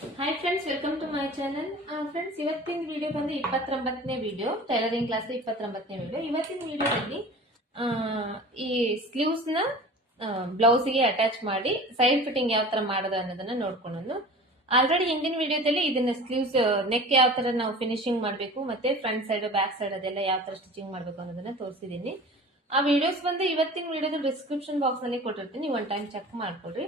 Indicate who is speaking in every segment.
Speaker 1: Hi friends welcome to my channel friends ಇವತ್ತಿನ video ಬಂದು ಇಪ್ಪತ್ತೊಂಬತ್ತನೇ ವಿಡಿಯೋ ಟೈಲರಿಂಗ್ ಕ್ಲಾಸ್ ಇಪ್ಪತ್ತೊಂಬತ್ತನೇ ವಿಡಿಯೋ ಇವತ್ತಿನ ವಿಡಿಯೋದಲ್ಲಿ ಈ ಸ್ಲೀವ್ಸ್ನ ಬ್ಲೌಸಿಗೆ ಅಟ್ಯಾಚ್ ಮಾಡಿ ಸೈಡ್ ಫಿಟ್ಟಿಂಗ್ ಯಾವ ತರ ಮಾಡೋದು ಅನ್ನೋದನ್ನ ನೋಡ್ಕೊಂಡು ಆಲ್ರೆಡಿ ಹಿಂದಿನ ವಿಡಿಯೋದಲ್ಲಿ ಇದನ್ನ ಸ್ಲೀವ್ಸ್ ನೆಕ್ ಯಾವ ತರ ನಾವು ಫಿನಿಶಿಂಗ್ ಮಾಡಬೇಕು, ಮತ್ತೆ ಫ್ರಂಟ್ ಸೈಡ್ ಬ್ಯಾಕ್ ಸೈಡ್ ಅದೆಲ್ಲ ಯಾವ ತರ ಸ್ಟಿಚಿಂಗ್ ಮಾಡಬೇಕು ಅನ್ನೋದನ್ನ ತೋರಿಸಿದ್ದೀನಿ. ಆ ವಿಡಿಯೋಸ್ ಬಂದು ಇವತ್ತಿನ ವಿಡಿಯೋದ ಡಿಸ್ಕ್ರಿಪ್ಷನ್ ಬಾಕ್ಸ್ ಅಲ್ಲಿ ಕೊಟ್ಟಿರ್ತೀನಿ. ಒನ್ ಟೈಮ್ ಚೆಕ್ ಮಾಡ್ಕೊಡ್ರಿ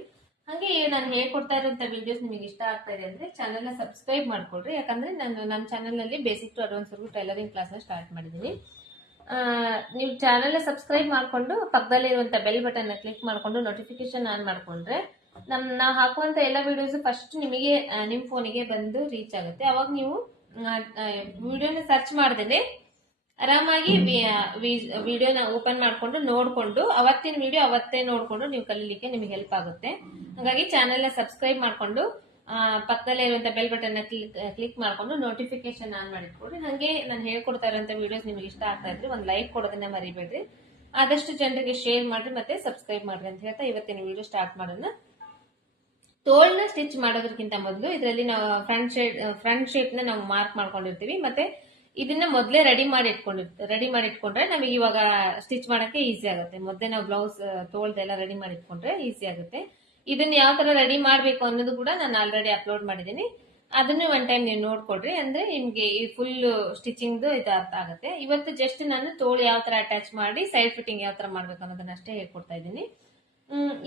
Speaker 1: ಹಾಗೆ ನಾನು ಹೇಳ್ಕೊಡ್ತಾ ಇರೋಂಥ ವಿಡಿಯೋಸ್ ನಿಮಗೆ ಇಷ್ಟ ಆಗ್ತಾ ಇದೆ ಅಂದರೆ ಚಾನಲ್ನ ಸಬ್ಸ್ಕ್ರೈಬ್ ಮಾಡ್ಕೊಳ್ರಿ. ಯಾಕಂದರೆ ನಾನು ನಮ್ಮ ಚಾನಲ್ನಲ್ಲಿ ಬೇಸಿಕ್ ಟು ಅಡ್ವಾನ್ಸ್ವರೆಗೂ ಟೈಲರಿಂಗ್ ಕ್ಲಾಸ್ನ ಸ್ಟಾರ್ಟ್ ಮಾಡಿದ್ದೀನಿ ನೀವು ಚಾನಲ್ನ ಸಬ್ಸ್ಕ್ರೈಬ್ ಮಾಡಿಕೊಂಡು ಪಕ್ಕದಲ್ಲಿ ಇರುವಂತ ಬೆಲ್ ಬಟನ್ನ ಕ್ಲಿಕ್ ಮಾಡಿಕೊಂಡು ನೋಟಿಫಿಕೇಶನ್ ಆನ್ ಮಾಡಿಕೊಂಡ್ರೆ ನಮ್ಮ ನಾವು ಹಾಕುವಂಥ ಎಲ್ಲ ವಿಡಿಯೋಸ್ ಫಸ್ಟ್ ನಿಮಗೆ ನಿಮ್ಮ ಫೋನಿಗೆ ಬಂದು ರೀಚ್ ಆಗುತ್ತೆ. ಅವಾಗ ನೀವು ವಿಡಿಯೋನ ಸರ್ಚ್ ಮಾಡ್ದೇನೆ ಆರಾಮಾಗಿ ವಿಡಿಯೋನ ಓಪನ್ ಮಾಡಿಕೊಂಡು ನೋಡಿಕೊಂಡು ಅವತ್ತಿನ ವಿಡಿಯೋ ಅವತ್ತೇ ನೋಡಿಕೊಂಡು ನೀವು ಕಲೀಲಿಕ್ಕೆ ನಿಮಗೆ ಹೆಲ್ಪ್ ಆಗುತ್ತೆ. ಹಾಗಾಗಿ ಚಾನೆಲ್ನ ಸಬ್ಸ್ಕ್ರೈಬ್ ಮಾಡಿಕೊಂಡು ಪಕ್ಕದಲ್ಲೇ ಇರುವಂಥ ಬೆಲ್ ಬಟನ್ನ ಕ್ಲಿಕ್ ಮಾಡಿಕೊಂಡು ನೋಟಿಫಿಕೇಶನ್ ಆನ್ ಮಾಡಿಟ್ಕೊಡ್ರಿ ಹಾಗೆ ನಾನು ಹೇಳ್ಕೊಡ್ತಾ ಇರೋಂಥ ವಿಡಿಯೋಸ್ ನಿಮಗೆ ಇಷ್ಟ ಆಗ್ತಾ ಇದ್ರೆ ಒಂದು ಲೈಕ್ ಕೊಡೋದನ್ನ ಮರಿಬೇಡ್ರಿ. ಆದಷ್ಟು ಜನರಿಗೆ ಶೇರ್ ಮಾಡಿರಿ ಮತ್ತೆ ಸಬ್ಸ್ಕ್ರೈಬ್ ಮಾಡಿರಿ ಅಂತ ಹೇಳ್ತಾ ಇವತ್ತಿನ ವಿಡಿಯೋ ಸ್ಟಾರ್ಟ್ ಮಾಡೋಣ. ತೋಳ್ನ ಸ್ಟಿಚ್ ಮಾಡೋದಕ್ಕಿಂತ ಮೊದಲು ಇದರಲ್ಲಿ ನಾವು ಫ್ರಂಟ್ ಶೇಪ್ ಫ್ರಂಟ್ ಶೇಪ್ನ ನಾವು ಮಾರ್ಕ್ ಮಾಡ್ಕೊಂಡಿರ್ತೀವಿ. ಮತ್ತೆ ಇದನ್ನ ಮೊದಲೇ ರೆಡಿ ಮಾಡಿ ಇಟ್ಕೊಂಡು ರೆಡಿ ಮಾಡಿ ಇಟ್ಕೊಂಡ್ರೆ ನಮಗೆ ಇವಾಗ ಸ್ಟಿಚ್ ಮಾಡಕ್ಕೆ ಈಸಿ ಆಗುತ್ತೆ. ಮೊದಲೇ ನಾವು ಬ್ಲೌಸ್ ತೋಳ್ದೆಲ್ಲ ರೆಡಿ ಮಾಡಿ ಇಟ್ಕೊಂಡ್ರೆ ಈಸಿ ಆಗುತ್ತೆ. ಇದನ್ನ ಯಾವ ತರ ರೆಡಿ ಮಾಡಬೇಕು ಅನ್ನೋದು ಕೂಡ ನಾನು ಆಲ್ರೆಡಿ ಅಪ್ಲೋಡ್ ಮಾಡಿದ್ದೀನಿ. ಅದನ್ನು ಒನ್ ಟೈಮ್ ನೀವು ನೋಡ್ಕೊಡ್ರಿ ಅಂದ್ರೆ ನಿಮ್ಗೆ ಈ ಫುಲ್ ಸ್ಟಿಚಿಂಗ್ ಇದು ಅರ್ಥ ಆಗುತ್ತೆ. ಇವತ್ತು ಜಸ್ಟ್ ನಾನು ತೋಳು ಯಾವ ತರ ಅಟ್ಯಾಚ್ ಮಾಡಿ ಸೈಡ್ ಫಿಟ್ಟಿಂಗ್ ಯಾವ ತರ ಮಾಡ್ಬೇಕು ಅನ್ನೋದನ್ನ ಅಷ್ಟೇ ಹೇಳ್ಕೊಡ್ತಾ ಇದ್ದೀನಿ.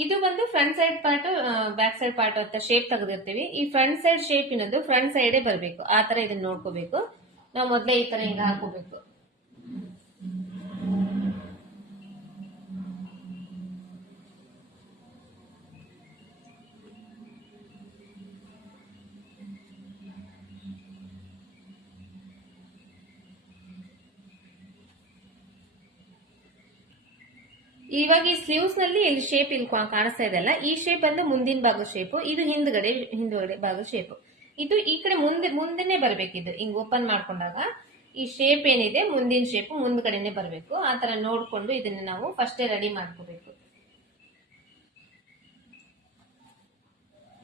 Speaker 1: ಇದು ಬಂದು front side part back side part ಅಂತ ಶೇಪ್ ತೆಗೆದಿರ್ತೀವಿ. ಈ ಫ್ರಂಟ್ ಸೈಡ್ ಶೇಪ್ ಇನ್ನೊಂದು ಫ್ರಂಟ್ ಸೈಡೇ ಬರಬೇಕು. ಆ ತರ ಇದನ್ನ ನೋಡ್ಕೋಬೇಕು. ನಾವು ಮೊದಲೇ ಈ ತರ ಹಿಂಗ ಹಾಕೋಬೇಕು ಇವಾಗ ಈ ಸ್ಲೀವ್ಸ್ನಲ್ಲಿ ಇಲ್ಲಿ ಶೇಪ್ ಇಲ್ಲಿ ಕಾಣಿಸ್ತಾ ಇದೆಲ್ಲ ಈ ಶೇಪ್ ಅಂದ್ರೆ ಮುಂದಿನ ಭಾಗದ ಶೇಪ್ ಇದು ಹಿಂದ್ಗಡೆ ಹಿಂದುಗಡೆ ಭಾಗದ ಶೇಪ್ ಇದು ಈ ಕಡೆ ಮುಂದೆ, ಮುಂದೆನೆ ಬರಬೇಕಿದ್ದು ಹಿಂಗ್ ಓಪನ್ ಮಾಡ್ಕೊಂಡಾಗ ಈ ಶೇಪ್ ಏನಿದೆ, ಮುಂದಿನ ಶೇಪ್ ಮುಂದ್ಗಡೆನೆ ಬರಬೇಕು. ಆ ತರ ನೋಡ್ಕೊಂಡು ಇದನ್ನ ನಾವು ಫಸ್ಟೇ ರೆಡಿ ಮಾಡ್ಕೋಬೇಕು.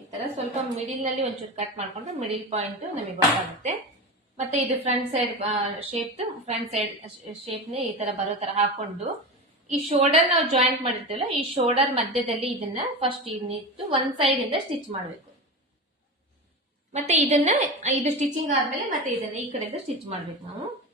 Speaker 1: ಈ ತರ ಸ್ವಲ್ಪ ಮಿಡಿಲ್ನಲ್ಲಿ ಒಂಚೂರು ಕಟ್ ಮಾಡ್ಕೊಂಡು ಮಿಡಿಲ್ ಪಾಯಿಂಟ್ ನಮಗೆ ಗೊತ್ತಾಗುತ್ತೆ. ಮತ್ತೆ ಇದು front side shape front side shape ಈ ತರ ಬರೋ ತರ ಹಾಕೊಂಡು ಈ ಶೋಲ್ಡರ್ ನಾವು ಜಾಯಿಂಟ್ ಮಾಡಿರ್ತೀವಲ್ಲ, ಈ ಶೋಲ್ಡರ್ ಮಧ್ಯದಲ್ಲಿ ಇದನ್ನ ಫಸ್ಟ್ ಇದನ್ನಿಟ್ಟು ಒಂದ್ ಸೈಡ್ ಇಂದ ಸ್ಟಿಚ್ ಮಾಡಬೇಕು. ಮತ್ತೆ ಇದನ್ನ ಇದು ಸ್ಟಿಚಿಂಗ್ ಆದ್ಮೇಲೆ ಮತ್ತೆ ಇದನ್ನ ಈ ಕಡೆಯಿಂದ ಸ್ಟಿಚ್ ಮಾಡ್ಬೇಕು ನಾವು.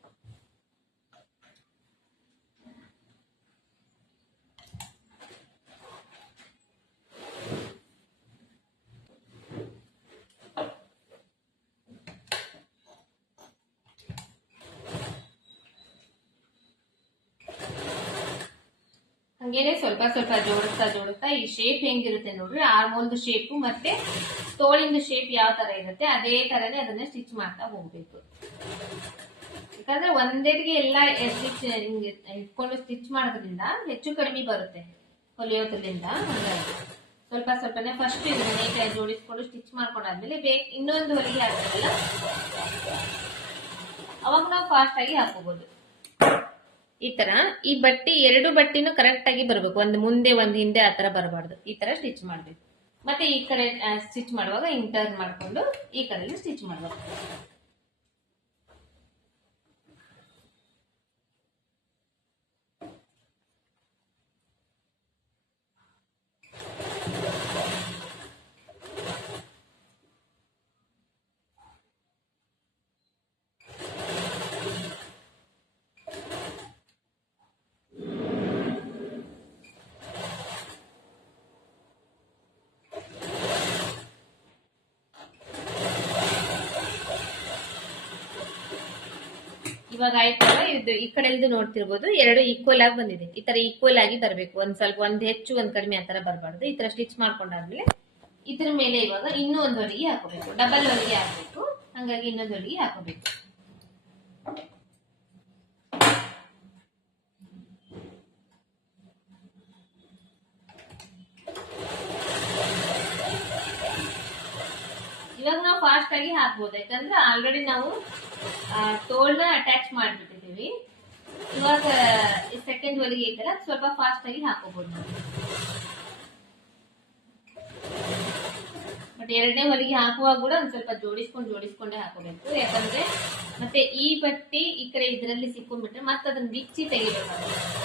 Speaker 1: ಹಂಗೇನೆ ಸ್ವಲ್ಪ ಸ್ವಲ್ಪ ಜೋಡಿಸ್ತಾ ಜೋಡಿಸ್ತಾ ಈ ಶೇಪ್ ಹೆಂಗಿರುತ್ತೆ ನೋಡ್ರಿ? ಆರ್ಮೋಲ್ದು ಶೇಪ್ ಮತ್ತೆ ತೋಳಿಂದು ಶೇಪ್ ಯಾವ ತರ ಇರುತ್ತೆ, ಅದೇ ತರನೇ ಅದನ್ನ ಸ್ಟಿಚ್ ಮಾಡ್ತಾ ಹೋಗ್ಬೇಕು. ಯಾಕಂದ್ರೆ ಒಂದೇಟಿಗೆ ಎಲ್ಲ ಸ್ಟಿಚ್ ಹಿಂಗೆ ಇಟ್ಕೊಂಡು ಸ್ಟಿಚ್ ಮಾಡೋದ್ರಿಂದ ಹೆಚ್ಚು ಕಡಿಮೆ ಬರುತ್ತೆ ಹೊಲಿಯೋದ್ರಿಂದ ಸ್ವಲ್ಪ ಸ್ವಲ್ಪನೇ ಫಸ್ಟ್ ಇದನ್ನ ನೀಟಾಗಿ ಜೋಡಿಸ್ಕೊಂಡು ಸ್ಟಿಚ್ ಮಾಡ್ಕೊಂಡಾದ್ಮೇಲೆ ಬೇಕ್ ಇನ್ನೊಂದು ಹೊಲಿಗೆ ಹಾಕ್ತಾರಲ್ಲ ಅವಾಗ ನಾವು ಫಾಸ್ಟ್ ಆಗಿ ಹಾಕೋಬಹುದು ಈ ತರ ಈ ಬಟ್ಟಿ ಎರಡು ಬಟ್ಟೆನೂ ಕರೆಕ್ಟ್ ಆಗಿ ಬರ್ಬೇಕು. ಒಂದು ಮುಂದೆ, ಒಂದ್ ಹಿಂದೆ ಆ ತರ ಬರಬಾರ್ದು. ಈ ತರ ಸ್ಟಿಚ್ ಮಾಡ್ಬೇಕು. ಮತ್ತೆ ಈ ಕಡೆ ಸ್ಟಿಚ್ ಮಾಡುವಾಗ ಇಂಟರ್ನ್ ಟರ್ನ್ ಮಾಡ್ಕೊಂಡು ಈ ಕಡೆ ಸ್ಟಿಚ್ ಮಾಡ್ಬೇಕು. ಇವಾಗ ಆಯ್ತಲ್ಲ ಇದು ಈ ಕಡೆಯಿಂದ ನೋಡ್ತಿರ್ಬೋದು. ಎರಡು ಈಕ್ವಲ್ ಆಗಿ ಬಂದಿದೆ. ಈ ತರ ಈಕ್ವಲ್ ಆಗಿ ಬರಬೇಕು ಒಂದ್ ಸ್ವಲ್ಪ ಒಂದ್ ಹೆಚ್ಚು, ಒಂದ್ ಕಡಿಮೆ ಆ ತರ ಬರಬಾರ್ದು. ಈ ತರ ಸ್ಟಿಚ್ ಮಾಡ್ಕೊಂಡಾದ್ಮೇಲೆ ಇದ್ರ ಮೇಲೆ ಇವಾಗ ಇನ್ನೂ ಒಂದ್ ಹೊಲಿಗೆ ಹಾಕೋಬೇಕು. ಡಬಲ್ ಹೊಲಿಗೆ ಹಾಕ್ಬೇಕು. ಹಂಗಾಗಿ ಇನ್ನೊಂದು ಹೊಲಿಗೆ ಹಾಕೋಬೇಕು ಇವಾಗ ನಾವು ಫಾಸ್ಟ್ ಆಗಿ ಹಾಕ್ಬೋದು. ಯಾಕಂದ್ರೆ ಆಲ್ರೆಡಿ ನಾವು ತೋಳ್ನ ಅಟ್ಯಾಚ್ ಮಾಡ್ಬಿಟ್ಟಿದ್ದೀವಿ. ಇವಾಗ ಸೆಕೆಂಡ್ ಹೊಲಿಗೆ ಐತಲ್ಲ ಸ್ವಲ್ಪ ಫಾಸ್ಟ್ ಆಗಿ ಹಾಕೋಬಹುದು ಬಟ್ ಎರಡನೇ ಹೊಲಿಗೆ ಹಾಕುವಾಗ ಕೂಡ ಒಂದ್ ಸ್ವಲ್ಪ ಜೋಡಿಸ್ಕೊಂಡು ಜೋಡಿಸ್ಕೊಂಡೇ ಹಾಕೋಬೇಕು. ಯಾಕಂದ್ರೆ ಮತ್ತೆ ಈ ಬಟ್ಟಿ ಈ ಕಡೆ ಇದರಲ್ಲಿ ಸಿಕ್ಕೊಂಡ್ಬಿಟ್ರೆ ಮತ್ತೆ ಅದನ್ನ ಬಿಚ್ಚಿ ತೆಗಿಬೇಕಾಗುತ್ತೆ.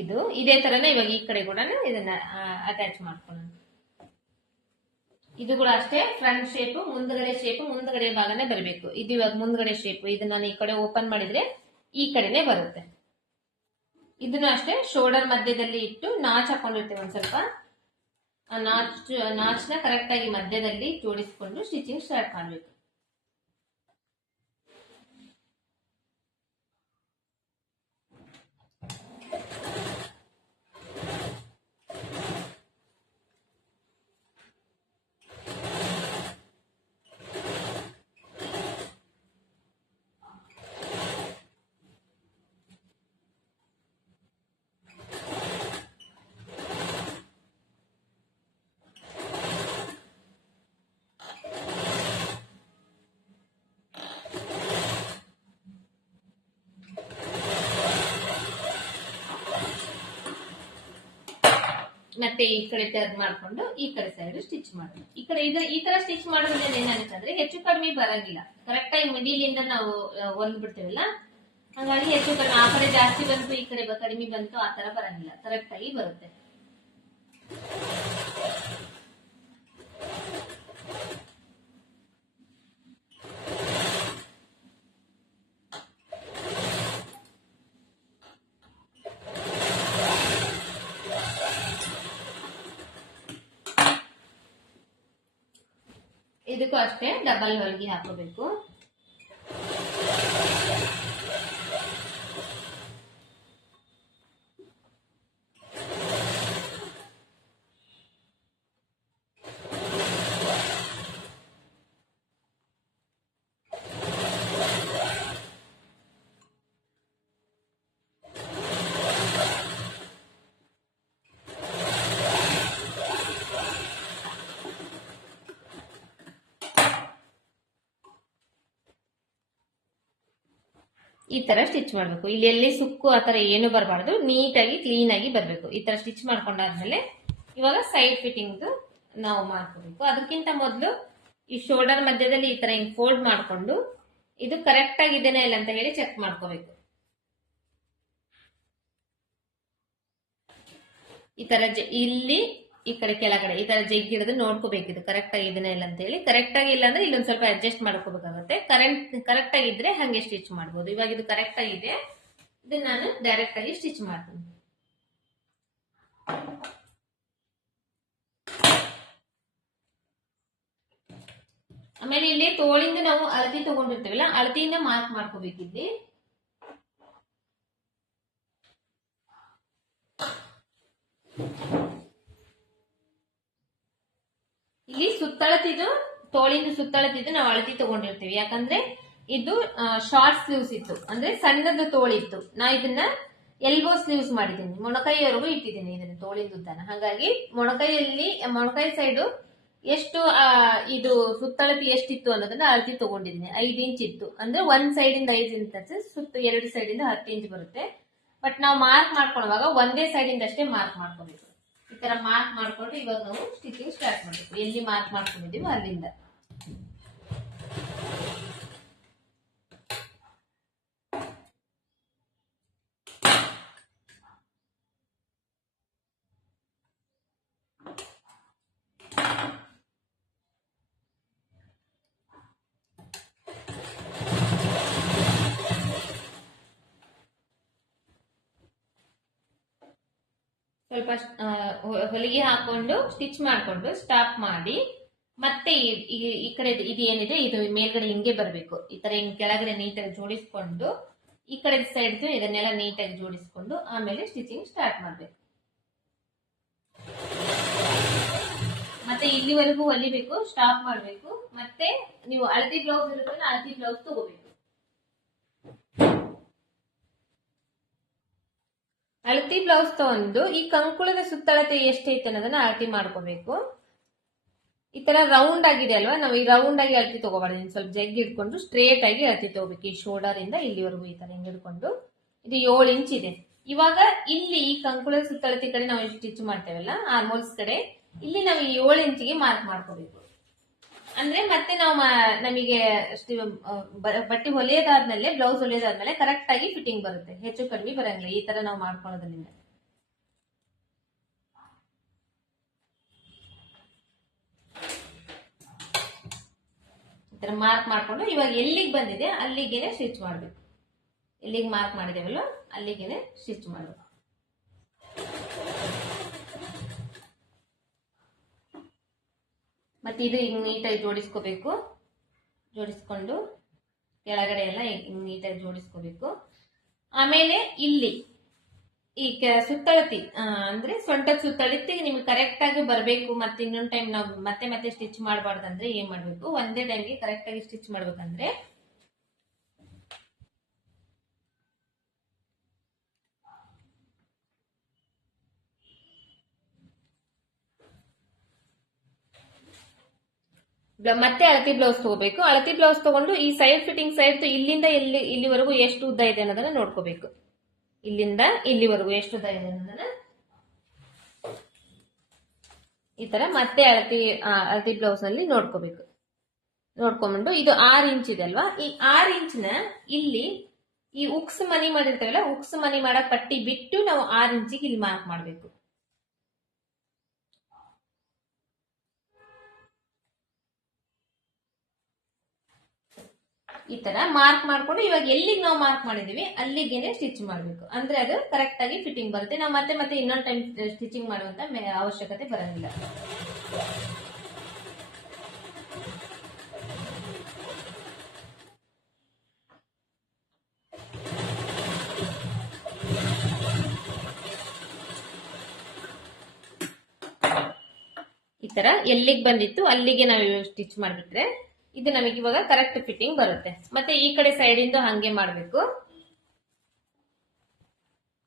Speaker 1: ಇದು ಇದೇ ತರನೇ ಇವಾಗ ಈ ಕಡೆ ಕೂಡ ಇದನ್ನ ಅಟ್ಯಾಚ್ ಮಾಡ್ಕೊಳ್ಳೋಣ. ಇದು ಕೂಡ ಅಷ್ಟೇ ಫ್ರಂಟ್ ಶೇಪ್ ಮುಂದ್ಗಡೆ ಶೇಪ್ ಮುಂದ್ಗಡೆ ಭಾಗನೇ ಬರಬೇಕು. ಇದು ಇವಾಗ ಮುಂದ್ಗಡೆ ಶೇಪ್ ಇದು ನಾನು ಈ ಕಡೆ ಓಪನ್ ಮಾಡಿದ್ರೆ ಈ ಕಡೆನೆ ಬರುತ್ತೆ. ಇದನ್ನು ಅಷ್ಟೇ ಶೋಲ್ಡರ್ ಮಧ್ಯದಲ್ಲಿ ಇಟ್ಟು ನಾಚ್ ಹಾಕೊಂಡಿರ್ತೇವೆ ಒಂದ್ ಸ್ವಲ್ಪ. ನಾಚ್ ನಾಚ್ನ ಕರೆಕ್ಟ್ ಆಗಿ ಮಧ್ಯದಲ್ಲಿ ಜೋಡಿಸ್ಕೊಂಡು ಸ್ಟಿಚಿಂಗ್ ಸ್ಟಾರ್ಟ್ ಮಾಡ್ಬೇಕು. ಮತ್ತೆ ಈ ಕಡೆ ಟರ್ನ್ ಮಾಡ್ಕೊಂಡು, ಈ ಕಡೆ ಸೈಡ್ ಸ್ಟಿಚ್ ಮಾಡೋದು ಈ ಕಡೆ ಇದ್ರ ಈ ತರ ಸ್ಟಿಚ್ ಮಾಡೋದ್ರಿಂದ ಏನಾಗುತ್ತಂದ್ರೆ ಹೆಚ್ಚು ಕಡಿಮೆ ಬರಂಗಿಲ್ಲ. ಕರೆಕ್ಟ್ ಆಗಿ ಮಿಡಿಲ್ ಇಂದ ನಾವು ಹೊಂದ್ಬಿಡ್ತೇವಲ್ಲ ಹಾಗಾಗಿ ಹೆಚ್ಚು ಕಡಿಮೆ ಆ ಕಡೆ ಜಾಸ್ತಿ ಬಂತು ಈ ಕಡೆ ಕಡಿಮೆ ಬಂತು ಆ ತರ ಬರಂಗಿಲ್ಲ. ಕರೆಕ್ಟ್ ಆಗಿ ಬರುತ್ತೆ. ಇದಕ್ಕೂ ಡಬಲ್ ಹೊಲಿಗೆ ಹಾಕೋಬೇಕು. ಈ ತರ ಸ್ಟಿಚ್ ಮಾಡಬೇಕು. ಇಲ್ಲಿ ಎಲ್ಲಿ ಸುಕ್ಕು ಆ ತರ ಏನು ಬರಬಾರ್ದು, ನೀಟಾಗಿ ಕ್ಲೀನ್ ಆಗಿ ಬರಬೇಕು. ಈ ತರ ಸ್ಟಿಚ್ ಮಾಡ್ಕೊಂಡಾದ್ಮೇಲೆ ಇವಾಗ ಸೈಡ್ ಫಿಟ್ಟಿಂಗ್ ನಾವು ಮಾಡ್ಕೋಬೇಕು. ಅದಕ್ಕಿಂತ ಮೊದಲು ಈ ಶೋಲ್ಡರ್ ಮಧ್ಯದಲ್ಲಿ ಈ ತರ ಹಿಂಗ್ ಫೋಲ್ಡ್ ಮಾಡ್ಕೊಂಡು ಇದು ಕರೆಕ್ಟ್ ಆಗಿದೆನಾ ಇಲ್ಲ ಅಂತ ಹೇಳಿ ಚೆಕ್ ಮಾಡ್ಕೋಬೇಕು. ಈ ತರ ಇಲ್ಲಿ ಈ ಕಡೆ ಕೆಳಗಡೆ, ಈ ತರ ಜಗ್ ಹಿಡಿದು ನೋಡ್ಕೋಬೇಕು ಇದು. ಕರೆಕ್ಟ್ ಆಗಿದೆನಾ ಇಲ್ಲ ಅಂತ ಹೇಳಿ ಕರೆಕ್ಟ್ ಆಗಿ ಇಲ್ಲ ಅಂದ್ರೆ ಇಲ್ಲೊಂದ್ ಸ್ವಲ್ಪ ಅಡ್ಜಸ್ಟ್ ಮಾಡ್ಕೋಬೇಕಾಗುತ್ತೆ. ಕರೆಂಟ್ ಕರೆಕ್ಟ್ ಆಗಿದ್ರೆ ಹಂಗೆ ಸ್ಟಿಚ್ ಮಾಡ್ಬೋದು. ಇವಾಗ ಇದು ಕರೆಕ್ಟ್ ಆಗಿದೆ ಇದನ್ನ ನಾನು ಡೈರೆಕ್ಟ್ ಆಗಿ ಸ್ಟಿಚ್ ಮಾಡ್ತೀನಿ. ಆಮೇಲೆ ಇಲ್ಲಿ ತೋಳಿಂದ ನಾವು ಅಳತಿ ತಗೊಂಡಿರ್ತೀವಲ್ಲ, ಅಳತಿಯಿಂದ ಮಾರ್ಕ್ ಮಾಡ್ಕೋಬೇಕಿಲ್ಲಿ. ಇಲ್ಲಿ ಸುತ್ತಳತಿದು, ತೋಳಿಂದ ಸುತ್ತಳತಿದ್ದು ನಾವು ಅಳತಿ ತಗೊಂಡಿರ್ತೀವಿ. ಯಾಕಂದ್ರೆ ಇದು ಶಾರ್ಟ್ ಸ್ಲೀವ್ಸ್ ಇತ್ತು. ಅಂದ್ರೆ ಸಣ್ಣದ ತೋಳಿತ್ತು. ನಾ ಇದನ್ನ ಎಲ್ಬೋ ಸ್ಲೀವ್ಸ್ ಮಾಡಿದ್ದೀನಿ. ಮೊಣಕೈಯವರೆಗೂ ಇಟ್ಟಿದ್ದೀನಿ ಇದನ್ನ ತೋಳಿಂದ ಉದ್ದಾನ ಹಾಗಾಗಿ ಮೊಣಕೈಯಲ್ಲಿ, ಮೊಣಕೈ ಸೈಡು ಎಷ್ಟು ಇದು ಸುತ್ತಳತಿ ಎಷ್ಟಿತ್ತು ಅನ್ನೋದನ್ನ ಅಳತಿ ತಗೊಂಡಿದ್ದೀನಿ. ಐದು ಇಂಚ್ ಇತ್ತು. ಅಂದ್ರೆ ಒಂದ್ ಸೈಡ್ ಇಂದ ಐದು ಇಂಚ್ ಸುತ್ತ ಎರಡು ಸೈಡ್ ಇಂದ ಹತ್ತು ಇಂಚ್ ಬರುತ್ತೆ. ಬಟ್ ನಾವು ಮಾರ್ಕ್ ಮಾಡ್ಕೊಳ್ಳುವಾಗ ಒಂದೇ ಸೈಡ್ ಇಂದ ಅಷ್ಟೇ ಮಾರ್ಕ್ ಮಾಡ್ಕೋಬೇಕು. ಈ ತರ ಮಾರ್ಕ್ ಮಾಡ್ಕೊಂಡು ಇವಾಗ ನಾವು ಸ್ಟಿಚಿಂಗ್ ಸ್ಟಾರ್ಟ್ ಮಾಡಬೇಕು. ಎಲ್ಲಿ ಮಾರ್ಕ್ ಮಾಡ್ಕೊಂಡಿದ್ದೀವಿ ಅಲ್ಲಿಂದ. ಸ್ವಲ್ಪ ಹೊಲಿಗೆ ಹಾಕೊಂಡು ಸ್ಟಿಚ್ ಮಾಡಿಕೊಂಡು ಸ್ಟಾಪ್ ಮಾಡಿ, ಮತ್ತೆ ಈ ಕಡೆ ಇದು ಏನಿದೆ, ಇದು ಮೇಲ್ಗಡೆ ಹಿಂಗೆ ಬರಬೇಕು. ಈ ತರ ಹಿಂಗೆ ಕೆಳಗಡೆ ನೀಟಾಗಿ ಜೋಡಿಸ್ಕೊಂಡು, ಈ ಕಡೆ ಸೈಡ್ ಇದನ್ನೆಲ್ಲ ನೀಟಾಗಿ ಜೋಡಿಸ್ಕೊಂಡು, ಆಮೇಲೆ ಸ್ಟಿಚಿಂಗ್ ಸ್ಟಾರ್ಟ್ ಮಾಡಬೇಕು. ಮತ್ತೆ ಇಲ್ಲಿವರೆಗೂ ಹೊಲಿಬೇಕು ಸ್ಟಾಪ್ ಮಾಡಬೇಕು, ಮತ್ತೆ ನೀವು ಹಳದಿ ಬ್ಲೌಸ್ ಇರುತ್ತೆ ಹಳದಿ ಬ್ಲೌಸ್ ತಗೋಬೇಕು. ಅಳತಿ ಬ್ಲೌಸ್ ತಗೊಂಡು ಈ ಕಂಕುಳದ ಸುತ್ತಳತೆ ಎಷ್ಟೈತೆ ಅನ್ನೋದನ್ನ ಅಳತಿ ಮಾಡ್ಕೋಬೇಕು. ಈ ತರ ರೌಂಡ್ ಆಗಿದೆ ಅಲ್ವಾ? ನಾವು ಈ ರೌಂಡ್ ಆಗಿ ಅಳತಿ ತಗೋಬಾರ್ದು. ಸ್ವಲ್ಪ ಜಗ್ ಹಿಡ್ಕೊಂಡು ಸ್ಟ್ರೇಟ್ ಆಗಿ ಅಳತಿ ತಗೋಬೇಕು. ಈ ಶೋಲ್ಡರ್ ಇಂದ ಇಲ್ಲಿವರೆಗೂ ಈ ತರ ಹಿಂಗ್ ಹಿಡ್ಕೊಂಡು. ಇದು ಏಳು ಇಂಚ್ ಇದೆ. ಇವಾಗ ಇಲ್ಲಿ ಈ ಕಂಕುಳದ ಸುತ್ತಳತೆ ಕಡೆ ನಾವು ಸ್ಟಿಚ್ ಮಾಡ್ತೇವಲ್ಲ? ಆರ್ಮೋಲ್ಸ್ ಕಡೆ. ಇಲ್ಲಿ ನಾವು ಈ ಏಳು ಇಂಚಿಗೆ ಮಾರ್ಕ್ ಮಾಡ್ಕೋಬೇಕು. ಅಂದ್ರೆ ಮತ್ತೆ ನಾವು ನಮಗೆ ಬಟ್ಟೆ ಹೊಲಿಯೋದಾದ್ಮೇಲೆ, ಬ್ಲೌಸ್ ಹೊಲಿಯೋದಾದ್ಮೇಲೆ ಕರೆಕ್ಟ್ ಆಗಿ ಫಿಟ್ಟಿಂಗ್ ಬರುತ್ತೆ. ಹೆಚ್ಚು ಕಡಿಮೆ ಬರಂಗಿಲ್ಲ. ಈ ತರ ನಾವು ಮಾಡ್ಕೊಳ್ಳೋದ್ರಿಂದ ಈ ತರ ಮಾರ್ಕ್ ಮಾಡ್ಕೊಂಡು ಇವಾಗ ಎಲ್ಲಿಗೆ ಬಂದಿದೆ? ಅಲ್ಲಿಗೆನೆ ಸ್ಟಿಚ್ ಮಾಡ್ಬೇಕು. ಎಲ್ಲಿಗೆ ಮಾರ್ಕ್ ಮಾಡಿದೇವಲ್ಲ ಅಲ್ಲಿಗೆನೆ ಸ್ಟಿಚ್ ಮಾಡಬೇಕು. ಮತ್ತೆ ಇದು ಹಿಂಗ್ ನೀಟಾಗಿ ಜೋಡಿಸ್ಕೋಬೇಕು. ಜೋಡಿಸ್ಕೊಂಡು ಕೆಳಗಡೆ ಎಲ್ಲ ಹಿಂಗ್ ನೀಟಾಗಿ ಜೋಡಿಸ್ಕೋಬೇಕು. ಆಮೇಲೆ ಇಲ್ಲಿ ಈ ಸುತ್ತಳತಿ ಅಂದ್ರೆ ಸೊಂಟದ ಸುತ್ತಳತಿ ನಿಮ್ಗೆ ಕರೆಕ್ಟ್ ಆಗಿ ಬರಬೇಕು ಮತ್ತೆ ಇನ್ನೊಂದು ಟೈಮ್ ನಾವು ಮತ್ತೆ ಮತ್ತೆ ಸ್ಟಿಚ್ ಮಾಡಬಾರ್ದಂದ್ರೆ ಏನ್ ಮಾಡ್ಬೇಕು? ಒಂದೇ ಟೈಮ್ಗೆ ಕರೆಕ್ಟ್ ಆಗಿ ಸ್ಟಿಚ್ ಮಾಡ್ಬೇಕಂದ್ರೆ ಮತ್ತೆ ಅಳತಿ ಬ್ಲೌಸ್ ತಗೋಬೇಕು. ಅಳತಿ ಬ್ಲೌಸ್ ತಗೊಂಡು ಈ ಸೈಡ್ ಫಿಟ್ಟಿಂಗ್ ಸೈಡ್ ಇಲ್ಲಿಂದ ಇಲ್ಲಿ, ಇಲ್ಲಿವರೆಗೂ ಎಷ್ಟು ಉದ್ದ ಇದೆ ಅನ್ನೋದನ್ನ ನೋಡ್ಕೋಬೇಕು. ಇಲ್ಲಿಂದ ಇಲ್ಲಿವರೆಗೂ ಎಷ್ಟು ಉದ್ದ ಇದೆ ಅನ್ನೋದನ್ನ. ಈ ತರ ಮತ್ತೆ ಅಳತಿ ಅಳತಿ ಬ್ಲೌಸ್ನಲ್ಲಿ ನೋಡ್ಕೋಬೇಕು. ನೋಡ್ಕೊಂಡ್ಬಿಟ್ಟು ಇದು ಆರ್ ಇಂಚ್ ಇದೆ ಅಲ್ವಾ? ಈ ಆರ್ ಇಂಚ್ನ ಇಲ್ಲಿ ಈ ಉಕ್ಸ್ ಮನಿ ಮಾಡಿರ್ತೇವಲ್ಲ, ಉಕ್ಸ್ ಮನಿ ಮಾಡಕ್ ಪಟ್ಟಿ ಬಿಟ್ಟು ನಾವು ಆರ್ ಇಂಚಿಗೆ ಇಲ್ಲಿ ಮಾರ್ಕ್ ಮಾಡಬೇಕು. ಈ ತರ ಮಾರ್ಕ್ ಮಾಡ್ಕೊಂಡು ಇವಾಗ ಎಲ್ಲಿಗೆ ನಾವು ಮಾರ್ಕ್ ಮಾಡಿದೀವಿ, ಅಲ್ಲಿಗೆನೆ ಸ್ಟಿಚ್ ಮಾಡಬೇಕು. ಅಂದ್ರೆ ಅದು ಕರೆಕ್ಟ್ ಆಗಿ ಫಿಟ್ಟಿಂಗ್ ಬರುತ್ತೆ. ನಾವು ಮತ್ತೆ ಮತ್ತೆ ಇನ್ನೊಂದು ಟೈಮ್ ಸ್ಟಿಚಿಂಗ್ ಮಾಡುವಂತ ಅವಶ್ಯಕತೆ ಬರಂಗಿಲ್ಲ ಈ ತರ ಎಲ್ಲಿಗೆ ಬಂದಿತ್ತು, ಅಲ್ಲಿಗೆ ನಾವು ಸ್ಟಿಚ್ ಮಾಡಿಬಿಟ್ರೆ ಇದು ನಮಗೆ ಇವಾಗ ಕರೆಕ್ಟ್ ಫಿಟ್ಟಿಂಗ್ ಬರುತ್ತೆ. ಮತ್ತೆ ಈ ಕಡೆ ಸೈಡ್ ಇಂದ ಹಂಗೆ ಮಾಡಬೇಕು.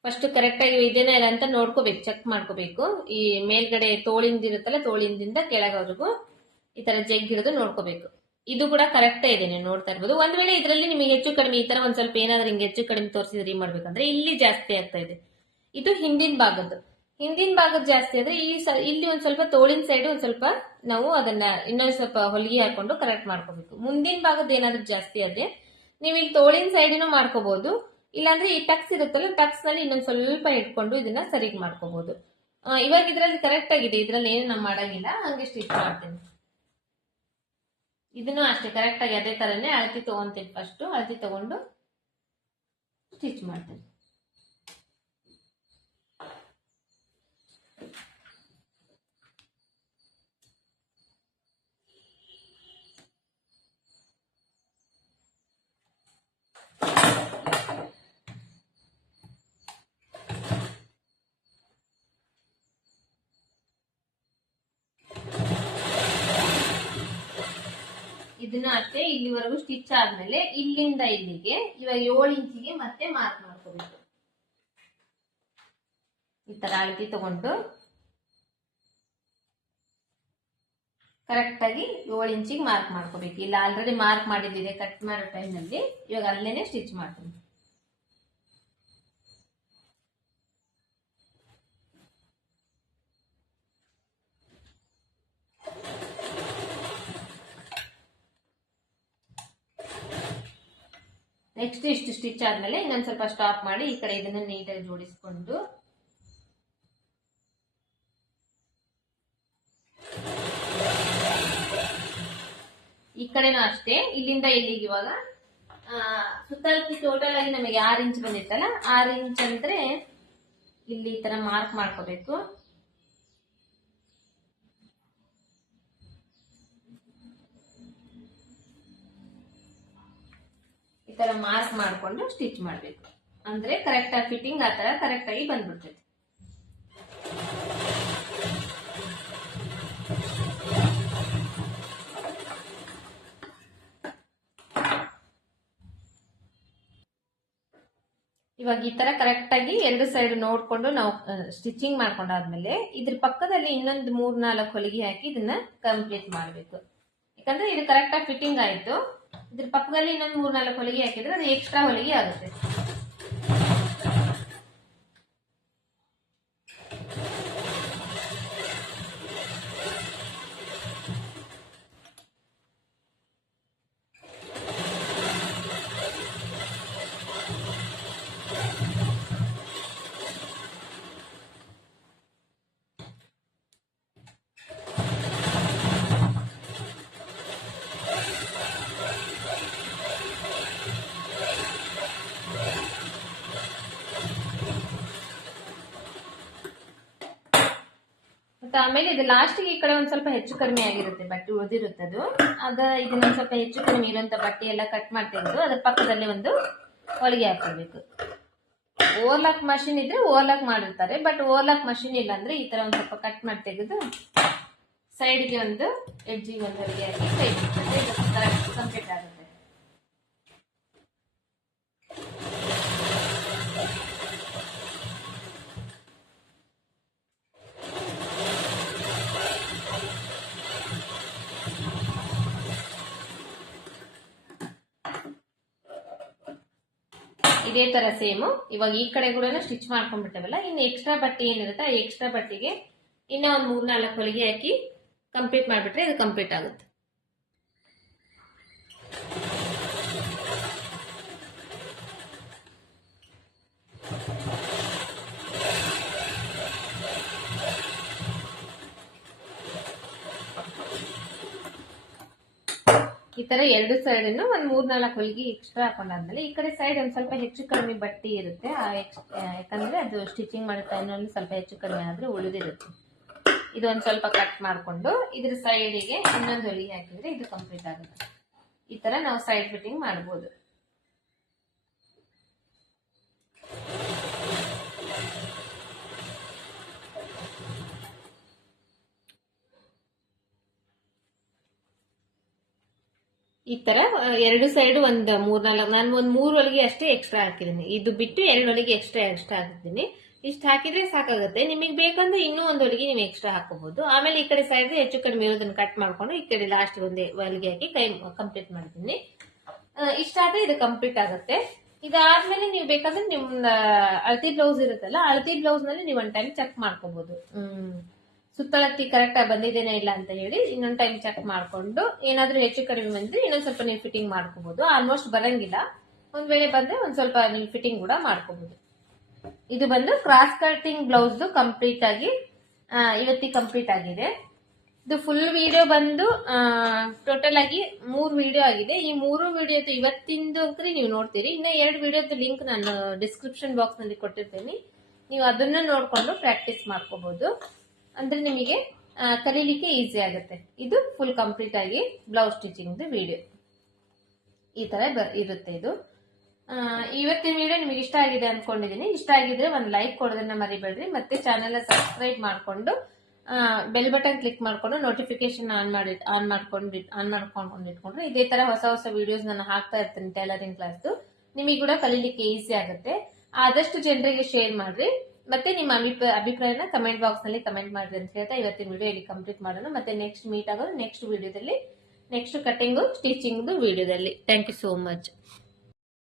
Speaker 1: ಫಸ್ಟ್ ಕರೆಕ್ಟ್ ಆಗಿ ಇದೇನ ಇಲ್ಲ ಅಂತ ನೋಡ್ಕೋಬೇಕು ಚೆಕ್ ಮಾಡ್ಕೋಬೇಕು. ಈ ಮೇಲ್ಗಡೆ ತೋಳಿಂದ ಇರುತ್ತಲ್ಲ, ತೋಳಿಂದಿಂದ ಕೆಳಗವರೆಗೂ ಈ ತರ ಜಗ್ ಹಿಡಿದು ನೋಡ್ಕೋಬೇಕು. ಇದು ಕೂಡ ಕರೆಕ್ಟ್ ಇದೆ ನೀವು ನೋಡ್ತಾ ಇರ್ಬೋದು. ಒಂದ್ ವೇಳೆ ಇದರಲ್ಲಿ ನಿಮಗೆ ಹೆಚ್ಚು ಕಡಿಮೆ, ಈ ತರ ಒಂದ್ ಸ್ವಲ್ಪ ಏನಾದ್ರೂ ಹಿಂಗೆ ಹೆಚ್ಚು ಕಡಿಮೆ ತೋರಿಸಿದ್ರೆ ಏನ್ ಮಾಡ್ಬೇಕಂದ್ರೆ ಇಲ್ಲಿ ಜಾಸ್ತಿ ಆಗ್ತಾ ಇದೆ. ಇದು ಹಿಂದಿನ ಭಾಗದ್ದು. ಹಿಂದಿನ ಭಾಗದ ಜಾಸ್ತಿ ಆದ್ರೆ ಈ ಇಲ್ಲಿ ಒಂದ್ ಸ್ವಲ್ಪ ತೋಳಿನ ಸೈಡ್ ಒಂದ್ ಸ್ವಲ್ಪ ನಾವು ಅದನ್ನ ಇನ್ನೊಂದ್ ಸ್ವಲ್ಪ ಹೊಲಿಗೆ ಹಾಕೊಂಡು ಕರೆಕ್ಟ್ ಮಾಡ್ಕೋಬೇಕು. ಮುಂದಿನ ಭಾಗದ ಏನಾದ್ರೂ ಜಾಸ್ತಿ ಆದ್ರೆ ನೀವು ಈಗ ತೋಳಿನ ಸೈಡಿನೂ ಮಾಡ್ಕೋಬಹುದು ಇಲ್ಲಾಂದ್ರೆ ಈ ಟಕ್ಸ್ ಇರುತ್ತಲ್ಲ ಟಕ್ಸ್ನಲ್ಲಿ ಇನ್ನೊಂದ್ ಸ್ವಲ್ಪ ಇಟ್ಕೊಂಡು ಇದನ್ನ ಸರಿ ಮಾಡ್ಕೋಬಹುದು ಇವಾಗ ಇದ್ರಲ್ಲಿ ಕರೆಕ್ಟ್ ಆಗಿದೆ, ಇದ್ರಲ್ಲಿ ಏನು ನಾವು ಮಾಡಂಗಿಲ್ಲ ಹಂಗೆ ಸ್ಟಿಚ್ ಮಾಡ್ತೀನಿ. ಇದನ್ನು ಅಷ್ಟೇ ಕರೆಕ್ಟ್ ಆಗಿ ಅದೇ ತರನೇ ಅಳತಿ ತಗೊಂತೀನಿ ಫಸ್ಟ್ ಅಳತಿ ತಗೊಂಡು ಸ್ಟಿಚ್ ಮಾಡ್ತೀನಿ. ಇದನ್ನ ಅಷ್ಟೇ ಇಲ್ಲಿವರೆಗೂ ಸ್ಟಿಚ್ ಆದ್ಮೇಲೆ ಇಲ್ಲಿಂದ ಇಲ್ಲಿಗೆ ಇವಾಗ ಏಳು ಇಂಚಿಗೆ ಮತ್ತೆ ಮಾರ್ಕ್ ಮಾಡ್ಕೋಬೇಕು. ಈ ತರ ಅಳತಿ ತಗೊಂಡು ಕರೆಕ್ಟ್ ಆಗಿ ಏಳು ಇಂಚಿಗೆ ಮಾರ್ಕ್ ಮಾಡ್ಕೋಬೇಕು. ಇಲ್ಲ ಆಲ್ರೆಡಿ ಮಾರ್ಕ್ ಮಾಡಿದ್ದಿದೆ ಕಟ್ ಮಾಡೋ ಟೈಮ್ನಲ್ಲಿ ಇವಾಗ ಅಲ್ಲೇನೆ ಸ್ಟಿಚ್ ಮಾಡ್ತೀನಿ ನೆಕ್ಸ್ಟ್ ಇಷ್ಟು ಸ್ಟಿಚ್ ಆದ್ಮೇಲೆ ಇನ್ನೊಂದು ಸ್ವಲ್ಪ ಸ್ಟಾಪ್ ಮಾಡಿ ಈ ಕಡೆ ಇದನ್ನ ನೀಟಾಗಿ ಜೋಡಿಸ್ಕೊಂಡು. ಈ ಕಡೆನೂ ಅಷ್ಟೇ, ಇಲ್ಲಿಂದ ಇಲ್ಲಿಗೆ ಇವಾಗ ಸುತ್ತಲಕ್ಕಿ ಟೋಟಲ್ ಆಗಿ ನಮಗೆ ಆರು ಇಂಚ್ ಬಂದಿತ್ತಲ್ಲ, ಆರು ಇಂಚ್ ಅಂದ್ರೆ ಇಲ್ಲಿ ಈ ತರ ಮಾರ್ಕ್ ಮಾಡ್ಕೋಬೇಕು. ತರ ಮಾರ್ಕ್ ಮಾಡ್ಕೊಂಡು ಸ್ಟಿಚ್ ಮಾಡ್ಬೇಕು. ಅಂದ್ರೆ ಕರೆಕ್ಟ್ ಆಗಿ ಫಿಟ್ಟಿಂಗ್ ಆ ತರ ಕರೆಕ್ಟ್ ಆಗಿ ಬಂದ್ಬಿಡ್ತೈತಿ. ಇವಾಗ ಈ ತರ ಕರೆಕ್ಟ್ ಆಗಿ ಎರಡು ಸೈಡ್ ನೋಡ್ಕೊಂಡು ನಾವು ಸ್ಟಿಚಿಂಗ್ ಮಾಡ್ಕೊಂಡಾದ್ಮೇಲೆ ಇದ್ರ ಪಕ್ಕದಲ್ಲಿ ಇನ್ನೊಂದು ಮೂರ್ ನಾಲ್ಕು ಹೊಲಿಗೆ ಹಾಕಿ ಇದನ್ನ ಕಂಪ್ಲೀಟ್ ಮಾಡ್ಬೇಕು. ಯಾಕಂದ್ರೆ ಇದು ಕರೆಕ್ಟ್ ಆಗಿ ಫಿಟ್ಟಿಂಗ್ ಆಯ್ತು. ಇದ್ರ ಪಕ್ಕದಲ್ಲಿ ಇನ್ನೊಂದು ಮೂರ್ ನಾಲ್ಕು ಹೊಲಿಗೆ ಹಾಕಿದ್ರೆ ಅದು ಎಕ್ಸ್ಟ್ರಾ ಹೊಲಿಗೆ ಆಗುತ್ತೆ. ಆಮೇಲೆ ಇದು ಲಾಸ್ಟಿಗೆ ಈ ಕಡೆ ಒಂದ್ ಸ್ವಲ್ಪ ಹೆಚ್ಚು ಕಡಿಮೆ ಆಗಿರುತ್ತೆ ಬಟ್ಟೆ ಉಳಿದಿರುತ್ತೆ ಅದು. ಅದ ಇದನ್ನೊಂದ್ ಸ್ವಲ್ಪ ಹೆಚ್ಚು ಕಡಿಮೆ ಇರುವಂತ ಬಟ್ಟೆ ಎಲ್ಲ ಕಟ್ ಮಾಡಿ ತೆಗೆದು ಅದ್ರ ಪಕ್ಕದಲ್ಲಿ ಒಂದು ಹೊಲಿಗೆ ಹಾಕೊಳ್ಬೇಕು. ಓವರ್ಲಾಕ್ ಮಷಿನ್ ಇದ್ರೆ ಓವರ್ಲಾಕ್ ಮಾಡಿರ್ತಾರೆ ಬಟ್ ಓವರ್ಲಾಕ್ ಮಷಿನ್ ಇಲ್ಲ ಅಂದ್ರೆ ಈ ತರ ಒಂದ್ ಸ್ವಲ್ಪ ಕಟ್ ಮಾಡಿ ತೆಗೆದು ಸೈಡ್ಗೆ ಒಂದು ಎಡ್ಜಿಗೆ ಒಂದು ಹೊಲಿಗೆ ಹಾಕಿ ಕರೆಕ್ಟ್ ಕಂಪ್ಲೀಟ್ ಆಗುತ್ತೆ. ಇದೇ ತರ ಸೇಮು ಇವಾಗ ಈ ಕಡೆ ಕೂಡ ಸ್ಟಿಚ್ ಮಾಡ್ಕೊಂಡ್ಬಿಟ್ಟವಲ್ಲ ಇನ್ನು ಎಕ್ಸ್ಟ್ರಾ ಬಟ್ಟೆ ಏನಿರುತ್ತೆ ಆ ಎಕ್ಸ್ಟ್ರಾ ಬಟ್ಟೆಗೆ ಇನ್ನೂ ಒಂದು ಮೂರ್ನಾಲ್ಕು ಹೊಲಿಗೆ ಹಾಕಿ ಕಂಪ್ಲೀಟ್ ಮಾಡ್ಬಿಟ್ರೆ ಇದು ಕಂಪ್ಲೀಟ್ ಆಗುತ್ತೆ. ಈ ತರ ಎರಡು ಸೈಡ್ ಒಂದ್ ಮೂರ್ ನಾಲ್ಕು ಹೊಲಿಗೆ ಎಕ್ಸ್ಟ್ರಾ ಹಾಕೊಂಡಾದ್ಮೇಲೆ ಈ ಕಡೆ ಸೈಡ್ ಒಂದ್ ಸ್ವಲ್ಪ ಹೆಚ್ಚು ಕಡಿಮೆ ಬಟ್ಟೆ ಇರುತ್ತೆ. ಆ, ಯಾಕಂದ್ರೆ ಅದು ಸ್ಟಿಚಿಂಗ್ ಮಾಡೋ ಟೈಮಲ್ಲಿ ಸ್ವಲ್ಪ ಹೆಚ್ಚು ಕಡಿಮೆ ಆದ್ರೆ ಉಳಿದಿರುತ್ತೆ. ಇದೊಂದ್ ಸ್ವಲ್ಪ ಕಟ್ ಮಾಡ್ಕೊಂಡು ಇದ್ರ ಸೈಡಿಗೆ ಇನ್ನೊಂದು ಹೊಲಿಗೆ ಹಾಕಿದ್ರೆ ಇದು ಕಂಪ್ಲೀಟ್ ಆಗುತ್ತೆ. ಈ ತರ ನಾವು ಸೈಡ್ ಫಿಟ್ಟಿಂಗ್ ಮಾಡ್ಬೋದು. ಈ ತರ ಎರಡು ಸೈಡ್ ಒಂದ್ ಮೂರ್ನಾಲ್ಕು ನಾನು ಒಂದ್ ಮೂರ್ ಹೊಲಿಗೆ ಅಷ್ಟೇ ಎಕ್ಸ್ಟ್ರಾ ಹಾಕಿದ್ದೀನಿ. ಇದು ಬಿಟ್ಟು ಎರಡು ಹೊಲಿಗೆ ಎಕ್ಸ್ಟ್ರಾ ಎಕ್ಸ್ಟ್ರಾ ಹಾಕಿದ್ದೀನಿ. ಇಷ್ಟು ಹಾಕಿದ್ರೆ ಸಾಕಾಗುತ್ತೆ. ನಿಮಗೆ ಬೇಕಂದ್ರೆ ಇನ್ನೂ ಒಂದು ಹೊಲಿಗೆ ನೀವು ಎಕ್ಸ್ಟ್ರಾ ಹಾಕೋಬಹುದು. ಆಮೇಲೆ ಈ ಕಡೆ ಸೈಡ್ ಹೆಚ್ಚು ಕಡಿಮೆ ಇರೋದನ್ನ ಕಟ್ ಮಾಡ್ಕೊಂಡು ಈ ಕಡೆ ಲಾಸ್ಟ್ ಒಂದೇ ಹೊಲಿಗೆ ಹಾಕಿ ಕೈ ಕಂಪ್ಲೀಟ್ ಮಾಡ್ತೀನಿ. ಇಷ್ಟ ಆದ್ರೆ ಇದು ಕಂಪ್ಲೀಟ್ ಆಗುತ್ತೆ. ಇದಾದ್ಮೇಲೆ ನೀವು ಬೇಕಾದ್ರೆ ನಿಮ್ ಅಳತಿ ಬ್ಲೌಸ್ ಇರುತ್ತಲ್ಲ, ಅಳತಿ ಬ್ಲೌಸ್ನಲ್ಲಿ ನೀವು ಒಂದ್ ಟೈಮ್ ಚೆಕ್ ಮಾಡ್ಕೋಬಹುದು. ಹ್ಮ್. ಸುತ್ತಳತಿ ಕರೆಕ್ಟ್ ಆಗಿ ಬಂದಿದ್ದೇನೆ ಇಲ್ಲ ಅಂತ ಹೇಳಿ ಇನ್ನೊಂದ್ ಟೈಮ್ ಚೆಕ್ ಮಾಡ್ಕೊಂಡು, ಏನಾದ್ರೂ ಹೆಚ್ಚು ಕಡಿಮೆ ಬಂದ್ರೆ ಇನ್ನೊಂದ್ ಸ್ವಲ್ಪ ನೀವು ಫಿಟ್ಟಿಂಗ್ ಮಾಡ್ಕೋಬಹುದು ಆಲ್ಮೋಸ್ಟ್ ಬರಂಗಿಲ್ಲ. ಒಂದ್ ವೇಳೆ ಬಂದ್ರೆ ಒಂದ್ ಸ್ವಲ್ಪ ನೀವು ಫಿಟ್ಟಿಂಗ್ ಕೂಡ ಮಾಡ್ಕೋಬಹುದು ಇದು ಬಂದು ಕ್ರಾಸ್ ಕಟಿಂಗ್ ಬ್ಲೌಸ್ ಕಂಪ್ಲೀಟ್ ಆಗಿ ಇವತ್ತಿ ಕಂಪ್ಲೀಟ್ ಆಗಿದೆ. ಇದು ಫುಲ್ ವಿಡಿಯೋ ಬಂದು ಟೋಟಲ್ ಆಗಿ ಮೂರು ವಿಡಿಯೋ ಆಗಿದೆ. ಈ ಮೂರು ವಿಡಿಯೋ ಇವತ್ತಿಂದು ಅಂದ್ರೆ ನೀವು ನೋಡ್ತೀರಿ. ಇನ್ನ ಎರಡು ವಿಡಿಯೋದ ಲಿಂಕ್ ನಾನು ಡಿಸ್ಕ್ರಿಪ್ಷನ್ ಬಾಕ್ಸ್ನಲ್ಲಿ ಕೊಟ್ಟಿರ್ತೀನಿ. ನೀವು ಅದನ್ನ ನೋಡ್ಕೊಂಡು ಪ್ರಾಕ್ಟೀಸ್ ಮಾಡ್ಕೋಬಹುದು ಅಂದ್ರೆ ನಿಮಗೆ ಕಲೀಲಿಕ್ಕೆ ಈಸಿ ಆಗುತ್ತೆ. ಇದು ಫುಲ್ ಕಂಪ್ಲೀಟ್ ಆಗಿ ಬ್ಲೌಸ್ ಸ್ಟಿಚಿಂಗ್ ವಿಡಿಯೋ ಈ ತರ ಇರುತ್ತೆ ಇದು. ಇವತ್ತಿನ ವಿಡಿಯೋ ನಿಮಗೆ ಇಷ್ಟ ಆಗಿದೆ ಅನ್ಕೊಂಡಿದೀನಿ. ಇಷ್ಟ ಆಗಿದ್ರೆ ಒಂದು ಲೈಕ್ ಕೊಡೋದನ್ನ ಮರಿಬೇಡ್ರಿ. ಮತ್ತೆ ಚಾನೆಲ್ ಸಬ್ಸ್ಕ್ರೈಬ್ ಮಾಡ್ಕೊಂಡು ಬೆಲ್ ಬಟನ್ ಕ್ಲಿಕ್ ಮಾಡ್ಕೊಂಡು ನೋಟಿಫಿಕೇಶನ್ ಆನ್ ಮಾಡಿ ಆನ್ ಮಾಡ್ಕೊಂಡು ಆನ್ ಮಾಡ್ಕೊಂಡು ಇಟ್ಕೊಂಡ್ರೆ ಇದೇ ತರ ಹೊಸ ಹೊಸ ವಿಡಿಯೋಸ್ ನಾನು ಹಾಕ್ತಾ ಇರ್ತೀನಿ ಟೈಲರಿಂಗ್ ಕ್ಲಾಸ್ ನಿಮಗೆ ಕೂಡ ಕಲೀಲಿಕ್ಕೆ ಈಸಿ ಆಗುತ್ತೆ. ಆದಷ್ಟು ಜನರಿಗೆ ಶೇರ್ ಮಾಡ್ರಿ. ಮತ್ತೆ ನಿಮ್ಮ ಅಭಿಪ್ರಾಯ, ಅಭಿಪ್ರಾಯನ ಕಮೆಂಟ್ ಬಾಕ್ಸ್ನಲ್ಲಿ ಕಮೆಂಟ್ ಮಾಡ್ರಿ ಅಂತ ಹೇಳ್ತಾ ಇವತ್ತಿನ ವಿಡಿಯೋ ಇಲ್ಲಿ ಕಂಪ್ಲೀಟ್ ಮಾಡೋಣ. ಮತ್ತೆ ನೆಕ್ಸ್ಟ್ ಮೀಟ್ ಆಗೋದು ನೆಕ್ಸ್ಟ್ ವಿಡಿಯೋದಲ್ಲಿ ನೆಕ್ಸ್ಟ್ ಕಟ್ಟಿಂಗು ಸ್ಟಿಚಿಂಗ್ ವಿಡಿಯೋದಲ್ಲಿ ಥ್ಯಾಂಕ್ ಯು ಸೋ ಮಚ್